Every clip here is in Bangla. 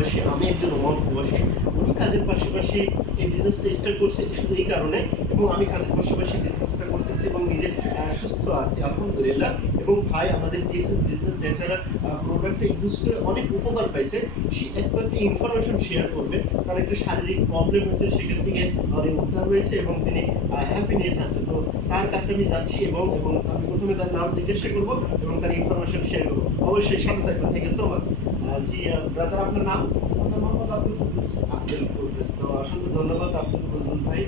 প্রবাসী, আমি একজন ওমান প্রবাসী। উনি কাজের পাশাপাশি এই বিজনেসটা স্টার্ট করছে শুধু এই কারণে, এবং আমি কাজের পাশাপাশি বিজনেসটা করতেছি এবং নিজে সুস্থ আছি আলহামদুলিল্লাহ। এবং ভাই আমাদের বিজনেস ন্যাচারাল প্রোডাক্টটা ইউজ করে অনেক উপকার পাইছে। সে একটা ইনফরমেশন শেয়ার করবে, তার একটা শারীরিক প্রবলেম হয়েছে, সেখান থেকে অনেক উদ্ধার হয়েছে এবং তিনি হ্যাপিনেস আছে। তো তার কাছে আমি যাচ্ছি এবং এবং আমি প্রথমে তার নাম জিজ্ঞাসা করবো এবং তার ইনফরমেশন শেয়ার করবো। অবশ্যই সাথে থাকবেন। Thank you so much. জি ব্রাদার, আপনার নাম? মোহাম্মদ আব্দুল কুদ্দুস। আব্দুল কুদ্দুস। তো অসংখ্য ধন্যবাদ আব্দুল কুদ্দুস ভাই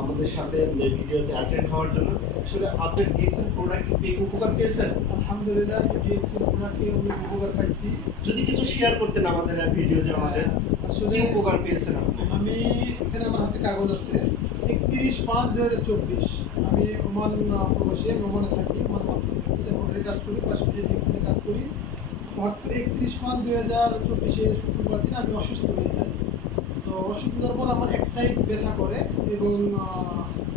আমাদের সাথে ভিডিওতে অ্যাটেন্ড হওয়ার জন্য। আসলে আপনার ডিএক্সএল প্রোডাক্ট পেয়ে উপকার পেয়েছেন? আলহামদুলিল্লাহ, ডিএক্সএল প্রোডাক্টে অনেক উপকার পাইছি। যদি কিছু শেয়ার করতেন আমাদের ভিডিওতে, আমাদের আসলে কি উপকার পেয়েছেন আপনি? আমি এখানে আমার হাতে কাগজ আছে 31/5/2024। আমি ওমান প্রবাসী, আমি ওমানে থাকি, ওমান মাধ্যমে কাজ করি, পাশাপাশি ডিএক্সএলে কাজ করি। হঠাৎ করে 31/5/2024 শুক্রবার দিন আমি অসুস্থ হয়ে যাই। তো অসুস্থ হওয়ার পর আমার এক সাইড ব্যথা করে এবং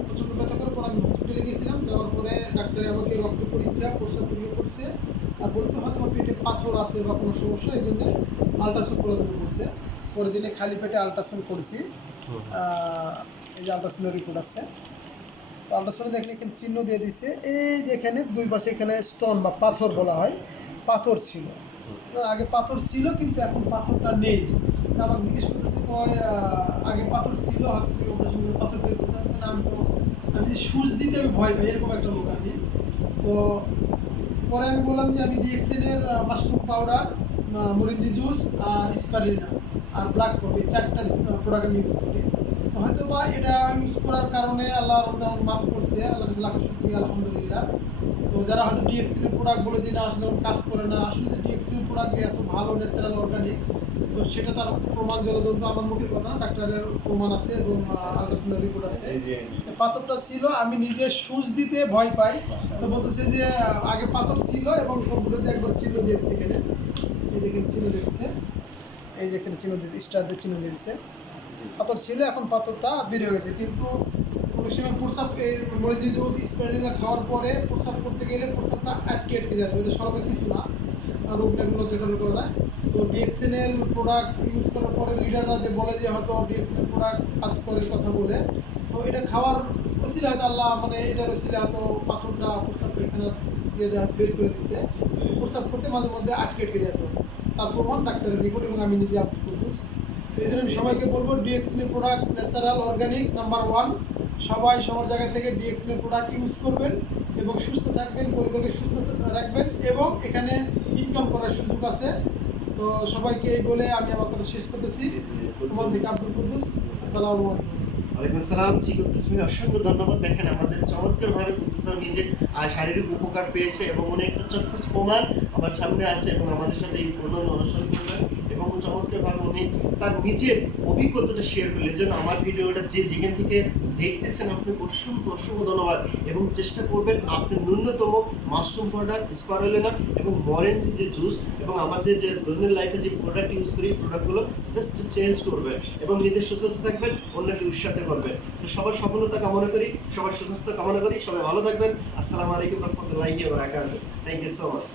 প্রচণ্ড ব্যথা করার পর আমি হসপিটালে গেছিলাম। যাওয়ার পরে ডাক্তারে আমাকে রক্ত পরীক্ষা, প্রস্রাব পরীক্ষা করছে আর বলছে হয়তো আমার পেটে পাথর আছে বা কোনো সমস্যা, এই জন্য আল্ট্রাসাউন্ড করে দেবে বলছে। পরের দিনে খালি পেটে আল্ট্রাসাউন্ড করেছি। এই যে আল্ট্রাসাউন্ডের রিপোর্ট আছে। তো আল্ট্রাসাউন্ডে দেখলে এখানে চিহ্ন দিয়ে দিচ্ছে, এই যে এখানে দুই পাশে এখানে স্টোন বা পাথর বলা হয়, পাথর ছিল। আগে পাথর ছিল কিন্তু এখন পাথরটা নেই। আমাকে জিজ্ঞেস করতেছে কয় আগে পাথর ছিল, হয়তো তুই অপারেশন করে পাথর বের করতে হবে না। আমি যে সুচ দিতে আমি ভয় পাই, এরকম একটা লোক আমি। তো পরে আমি বললাম যে আমি ডিএক্সএলের মাশরুম পাউডার, মরিন্দি জুস আর স্পারিনা আর ব্ল্যাক কফি, 4টা প্রোডাক্ট আমি ইউজ করি। তো হয়তো বা এটা ইউজ করার কারণে আল্লাহ রমজান মাফ করছে, আল্লাহ লাখ শুকরিয়া আলহামদুলিল্লাহ। তো যারা হয়তো ডিএক্সএলের প্রোডাক্ট বলে দিন আসলে কাজ করে না, আসলে যে ডিএক্সএলের প্রোডাক্ট এত ভালো ন্যাচারাল অর্গানিক, তো সেটা তার প্রমাণ জলদন্ত আমার মুখের কথা না, ডাক্তারের প্রমাণ আছে এবং আল্ট্রাসাউন্ডের রিপোর্ট আছে। পাথরটা ছিল, আমি নিজে সুচ দিতে ভয় পাই। তো বলতেছে যে আগে পাথর ছিল এবং কম্পিউটারে একবার চিহ্ন দিয়েছে, এখানে এই যে চিহ্ন দিয়েছে, এই যে এখানে চিহ্ন দিয়ে স্টার দিয়ে চিহ্ন দিয়েছে। পাথর ছিল, এখন পাথরটা বেড়ে গেছে। কিন্তু অনেক সময় প্রস্রাব মরিন্দি জুস স্পাইরুলিনা খাওয়ার পরে প্রস্রাব করতে গেলে প্রস্রাবটা আটকে যাবে, এটা সরবের কিছু না, রোগগুলো যেখানে না। তো ডিএক্সএলের প্রোডাক্ট ইউজ করার পরে লিডাররা যে বলে যে হয়তো ডিএক্সএল প্রোডাক্ট কাজ করে কথা বলে, তো এটা খাওয়ার ওসিলা হয়তো আল্লাহ মানে এটার ওসিলা হয়তো পাথরটা প্রস্রাব এখানে বের করে দিচ্ছে। প্রস্রাব করতে মাঝে মধ্যে আটকে যেত, তার প্রমাণ ডাক্তারের রিপোর্ট এবং আমি নিজে আব্দুল কুদ্দুস। এই জন্য আমি সবাইকে বলবো ডিএক্সএলের প্রোডাক্ট ন্যাচারাল অর্গানিক নাম্বার 1। সবাই সবার জায়গা থেকে ডিএক্সএলের প্রোডাক্ট ইউজ করবেন এবং সুস্থ থাকবেন, পরিবারকে সুস্থ রাখবেন এবং এখানে ইনকাম করার সুযোগ আছে। তো সবাইকে এই বলে আমি আমার কথা শেষ করতেছি। তোমার থেকে আব্দুল কুদ্দুস, আসসালামু আলাইকুম। ওয়ালাইকুম আসসালাম। জি কুদ্দুস ভাই, অসংখ্য ধন্যবাদ। দেখেন আমাদের চমৎকারভাবে কুদ্দুস ভাই নিজে শারীরিক উপকার পেয়েছে এবং উনি একটা চক্ষুষ প্রমাণ আমার সামনে আছে এবং আমাদের সাথে এই পূর্ণ অনুসরণ করবেন এবং চমৎকারভাবে উনি তার নিজের অভিজ্ঞতাটা শেয়ার করলেন। এই জন্য আমার ভিডিওটা যে যেখান থেকে দেখতেছেন আপনি অসংখ্য ধন্যবাদ এবং চেষ্টা করবেন আপনি ন্যূনতম মাশরুম পাউডার, স্পারুলিনা এবং মরেঞ্জি যে জুস এবং আমাদের যে দৈনন্দিন লাইফে যে প্রোডাক্ট ইউজ করি প্রোডাক্টগুলো জাস্ট চেঞ্জ করবেন এবং নিজের সুস্থ থাকবেন, অন্যকে উৎসাহিত করবেন। তো সবার সফলতা কামনা করি, সবার সুস্থতা কামনা করি, সবাই ভালো থাকবেন। আসসালামু আলাইকুম রহমতুল্লাহি ওয়া বারাকাতুহু। Thank you so much.